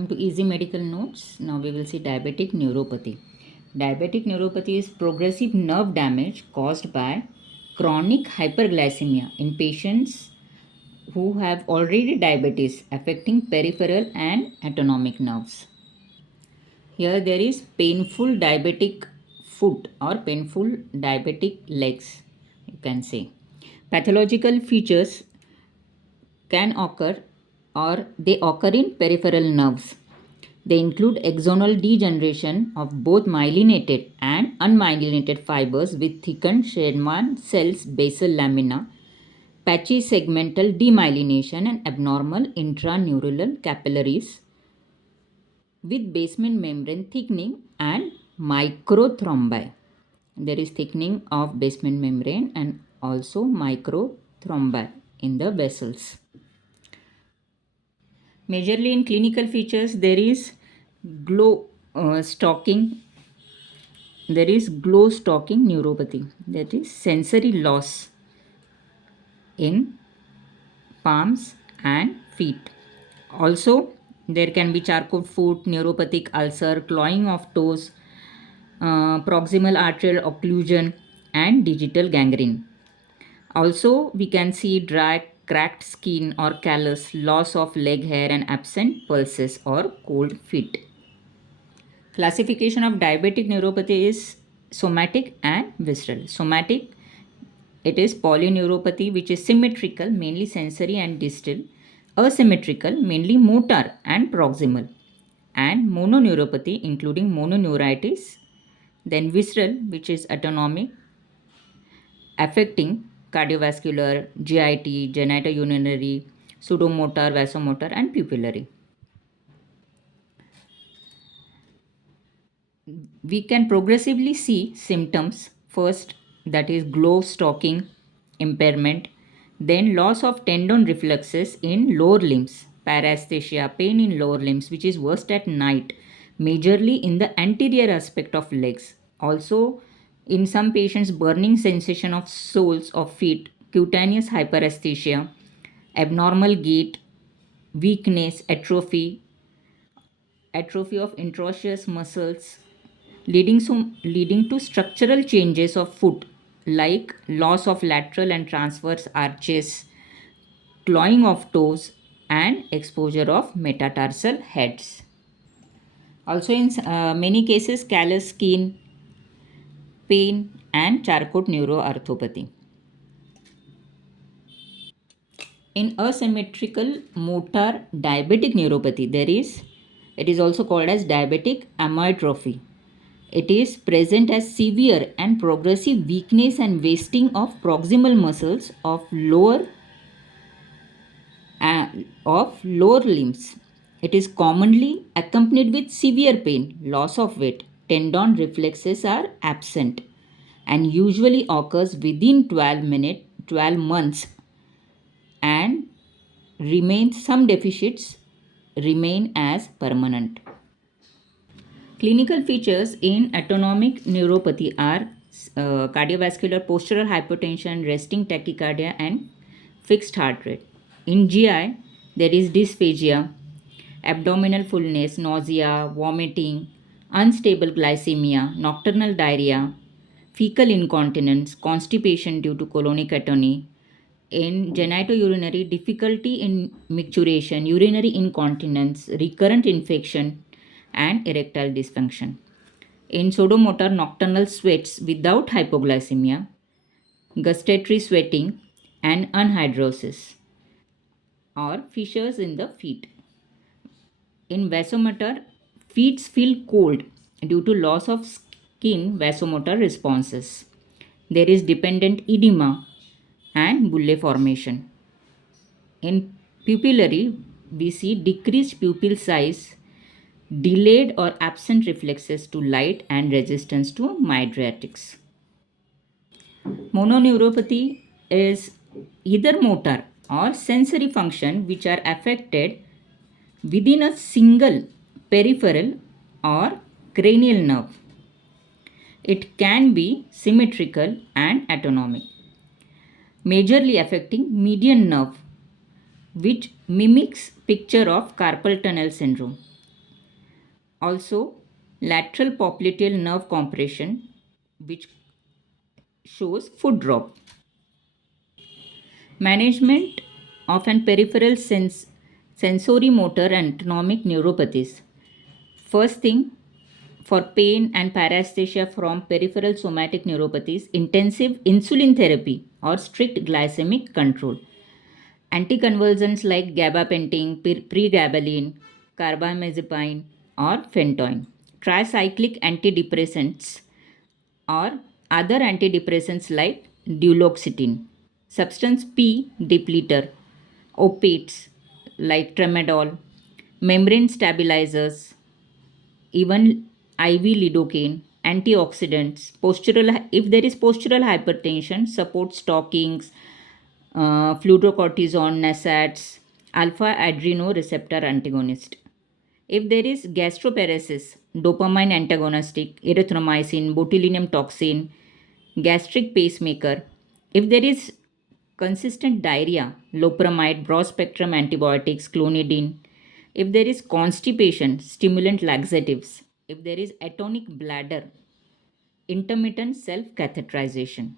Welcome to Easy Medical Notes. Now we will see diabetic neuropathy. Diabetic neuropathy is progressive nerve damage caused by chronic hyperglycemia in patients who have already diabetes affecting peripheral and autonomic nerves. Here there is painful diabetic foot or painful diabetic legs, you can say. Pathological features can occur or they occur in peripheral nerves. They include axonal degeneration of both myelinated and unmyelinated fibers with thickened Scheinman cells basal lamina, patchy segmental demyelination, and abnormal intraneural capillaries with basement membrane thickening and microthrombi. There is thickening of basement membrane and also microthrombi in the vessels. Majorly in clinical features, there is glow stalking. There is glow stalking neuropathy, that is sensory loss in palms and feet. Also, there can be charcot foot, neuropathic ulcer, clawing of toes, proximal arterial occlusion, and digital gangrene. Also, we can see dry, cracked skin or callus, loss of leg hair, and absent pulses or cold feet. Classification of diabetic neuropathy is somatic and visceral. Somatic, it is polyneuropathy, which is symmetrical, mainly sensory and distal, asymmetrical, mainly motor and proximal, and mononeuropathy, including mononeuritis, then visceral, which is autonomic, affecting cardiovascular, GIT, genitourinary, pseudomotor, vasomotor, and pupillary. We can progressively see symptoms first, that is glow stalking impairment, then loss of tendon reflexes in lower limbs, paresthesia, pain in lower limbs, which is worst at night, majorly in the anterior aspect of legs. Also, in some patients, burning sensation of soles of feet, cutaneous hyperesthesia, abnormal gait, weakness, atrophy of interosseous muscles, leading to structural changes of foot like loss of lateral and transverse arches, clawing of toes, and exposure of metatarsal heads. Also, in many cases, callous skin, pain, and charcot neuroarthropathy. In asymmetrical motor diabetic neuropathy, it is also called as diabetic amyotrophy. It is present as severe and progressive weakness and wasting of proximal muscles of lower limbs. It is commonly accompanied with severe pain, loss of weight, tendon reflexes are absent, and usually occurs within 12 months, and some deficits remain as permanent. Clinical features in autonomic neuropathy are cardiovascular postural hypertension, resting tachycardia, and fixed heart rate. In GI, there is dysphagia, abdominal fullness, nausea, vomiting, unstable glycemia, nocturnal diarrhea, fecal incontinence, constipation due to colonic atony. In genitourinary, difficulty in micturition, urinary incontinence, recurrent infection, and erectile dysfunction. In pseudomotor, nocturnal sweats without hypoglycemia, gustatory sweating, and anhidrosis, or fissures in the feet. In vasomotor, feet feel cold due to loss of skin vasomotor responses. There is dependent edema and bulle formation. In pupillary, we see decreased pupil size, delayed or absent reflexes to light, and resistance to mydriatics. Mononeuropathy is either motor or sensory function which are affected within a single peripheral or cranial nerve. It can be symmetrical and autonomic, majorly affecting median nerve, which mimics picture of carpal tunnel syndrome. Also, lateral popliteal nerve compression, which shows foot drop. Management of an peripheral sensory motor and autonomic neuropathies. First thing, for pain and paresthesia from peripheral somatic neuropathies, intensive insulin therapy or strict glycemic control. Anticonvulsants like gabapentin, pregabalin, carbamazepine, or phentoin. Tricyclic antidepressants or other antidepressants like duloxetine. Substance P depleter, opiates like tramadol, membrane stabilizers, even IV lidocaine, antioxidants, postural, if there is postural hypertension, support stockings, fludrocortisone, NSAIDs, alpha adrenoreceptor antagonist. If there is gastroparesis, dopamine antagonistic, erythromycin, botulinum toxin, gastric pacemaker. If there is consistent diarrhea, loperamide, broad spectrum antibiotics, clonidine. If there is constipation, stimulant laxatives. If there is atonic bladder, intermittent self catheterization.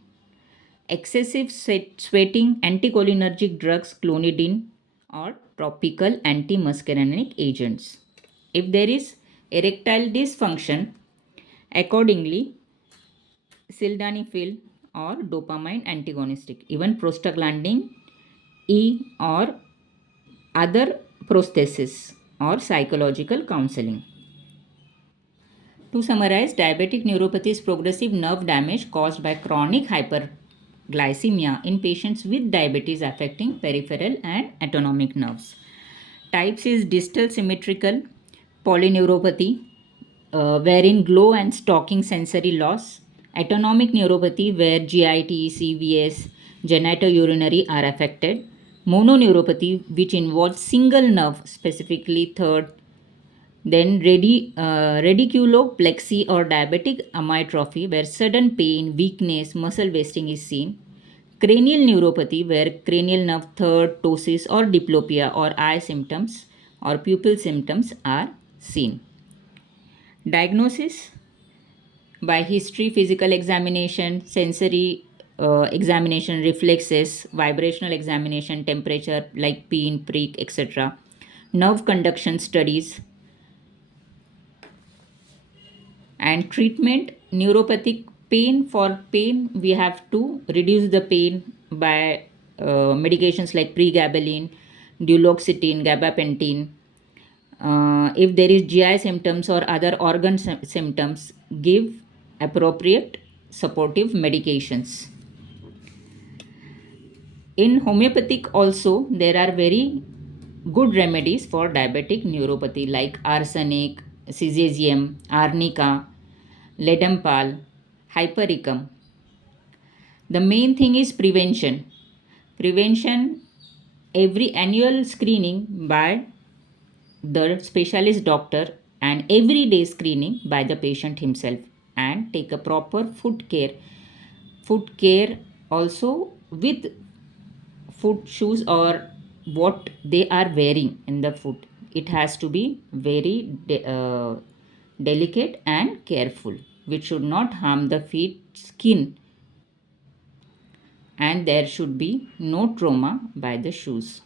Excessive sweating, anticholinergic drugs, clonidine, or topical antimuscarinic agents. If there is erectile dysfunction, accordingly, sildenafil or dopamine antagonistic, even prostaglandin E or other prosthesis or psychological counseling. To summarize, diabetic neuropathy is progressive nerve damage caused by chronic hyperglycemia in patients with diabetes affecting peripheral and autonomic nerves. Types is distal symmetrical polyneuropathy, wherein glow and stalking sensory loss. Autonomic neuropathy, where GIT, CVS, genitourinary are affected. Mononeuropathy, which involves single nerve, specifically third. Then radiculoplexy or diabetic amyotrophy, where sudden pain, weakness, muscle wasting is seen. Cranial neuropathy, where cranial nerve third, ptosis or diplopia or eye symptoms or pupil symptoms are seen. Diagnosis by history, physical examination, sensory examination, reflexes, vibrational examination, temperature like pin, prick, etc. Nerve conduction studies, and treatment. Neuropathic pain, for pain we have to reduce the pain by medications like pregabalin, duloxetine, gabapentin. If there is GI symptoms or other organ symptoms, give appropriate supportive medications. In homeopathic also, there are very good remedies for diabetic neuropathy like arsenic, cesium, arnica, ledampal, hypericum. The main thing is prevention. Prevention, every annual screening by the specialist doctor and everyday screening by the patient himself, and take a proper foot care also with foot shoes or what they are wearing in the foot. It has to be very delicate and careful, which should not harm the feet skin, and there should be no trauma by the shoes.